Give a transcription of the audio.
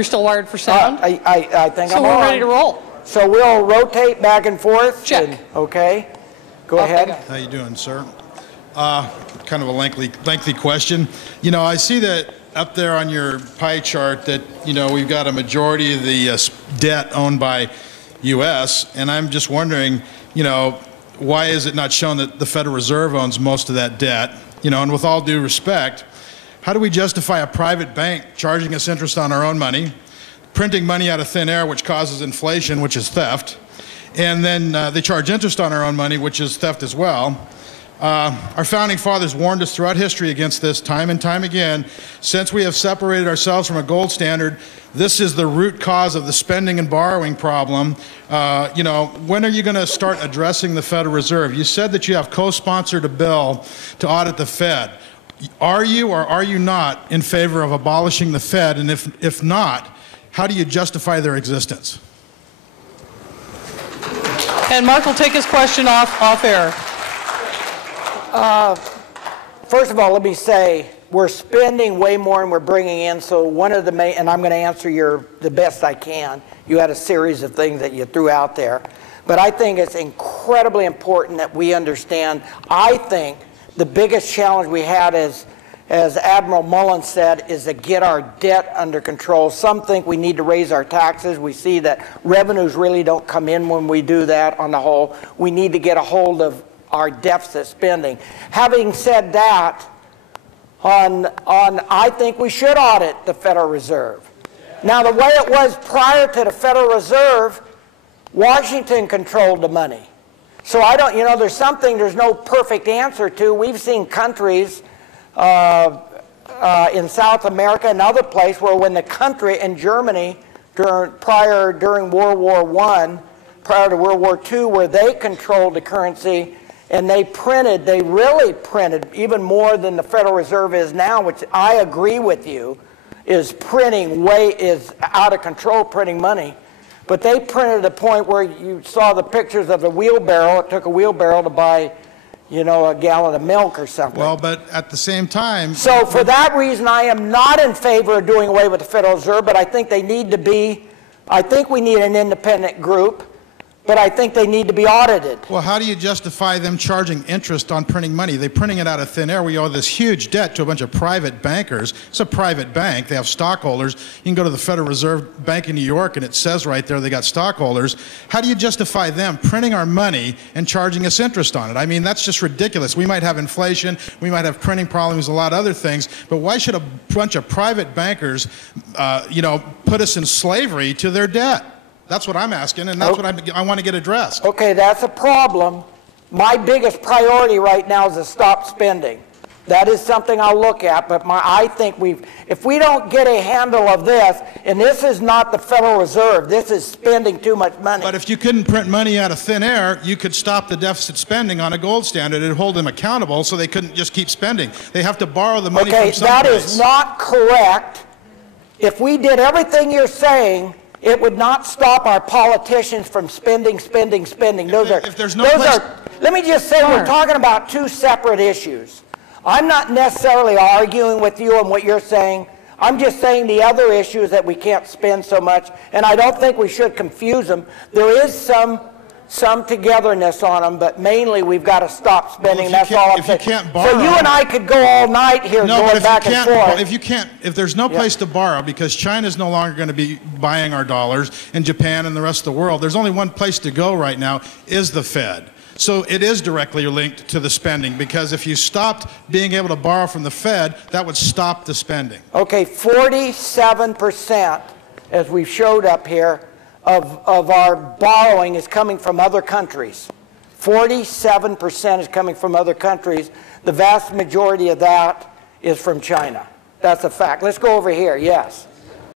You're still wired for sound? I think so I'm we're on. ready to roll. So we'll rotate back and forth. Check. Okay. Go ahead. How you doing, sir? Kind of a lengthy question. You know, I see that up there on your pie chart that, you know, we've got a majority of the debt owned by U.S., and I'm just wondering, you know, why is it not shown that the Federal Reserve owns most of that debt? You know, and with all due respect, how do we justify a private bank charging us interest on our own money, printing money out of thin air, which causes inflation, which is theft, and then they charge interest on our own money, which is theft as well? Our founding fathers warned us throughout history against this time and time again. Since we have separated ourselves from a gold standard, this is the root cause of the spending and borrowing problem. You know, when are you going to start addressing the Federal Reserve? You said that you have co-sponsored a bill to audit the Fed. Are you or are you not in favor of abolishing the Fed? And if not, how do you justify their existence? And Mark will take his question off air. First of all, let me say we're spending way more than we're bringing in. So one of the main, and I'm going to answer the best I can. You had a series of things that you threw out there, but I think it's incredibly important that we understand. I think the biggest challenge we had is, as Admiral Mullen said, is to get our debt under control. Some think we need to raise our taxes. We see that revenues really don't come in when we do that on the whole. We need to get a hold of our deficit spending. Having said that, I think we should audit the Federal Reserve. Now, the way it was prior to the Federal Reserve, Washington controlled the money. So I don't, you know, there's no perfect answer to. We've seen countries in South America and other places where when the country in Germany during World War I, prior to World War II, where they controlled the currency, and they really printed even more than the Federal Reserve is now, which I agree with you, is out of control printing money. But they printed a point where you saw the pictures of the wheelbarrow. It took a wheelbarrow to buy, you know, a gallon of milk or something. Well, but at the same time... So for that reason, I am not in favor of doing away with the Federal Reserve, but I think they need to be, I think we need an independent group. But I think they need to be audited. Well, how do you justify them charging interest on printing money? They're printing it out of thin air. We owe this huge debt to a bunch of private bankers. It's a private bank. They have stockholders. You can go to the Federal Reserve Bank in New York, and it says right there they got stockholders. How do you justify them printing our money and charging us interest on it? I mean, that's just ridiculous. We might have inflation. We might have printing problems, a lot of other things. But why should a bunch of private bankers, you know, put us in slavery to their debt? That's what I'm asking, and that's what I want to get addressed. Okay, that's a problem. My biggest priority right now is to stop spending. That is something I'll look at, but I think if we don't get a handle of this, and this is not the Federal Reserve, this is spending too much money. But if you couldn't print money out of thin air, you could stop the deficit spending on a gold standard and hold them accountable so they couldn't just keep spending. They have to borrow the money from someplace. Okay, that is not correct. If we did everything you're saying, it would not stop our politicians from spending. Let me just say, we're talking about two separate issues. I'm not necessarily arguing with you on what you're saying. I'm just saying the other issue is that we can't spend so much, and I don't think we should confuse them. There is some togetherness on them, but mainly we've got to stop spending. Well, that's all I'm saying. So you and I could go all night here going back and forth. If there's no place to borrow, because China's no longer going to be buying our dollars, and Japan and the rest of the world, there's only one place to go right now, is the Fed. So it is directly linked to the spending, because if you stopped being able to borrow from the Fed, that would stop the spending. Okay, 47%, as we've showed up here, of our borrowing is coming from other countries. 47% is coming from other countries. The vast majority of that is from China. That's a fact. Let's go over here. Yes.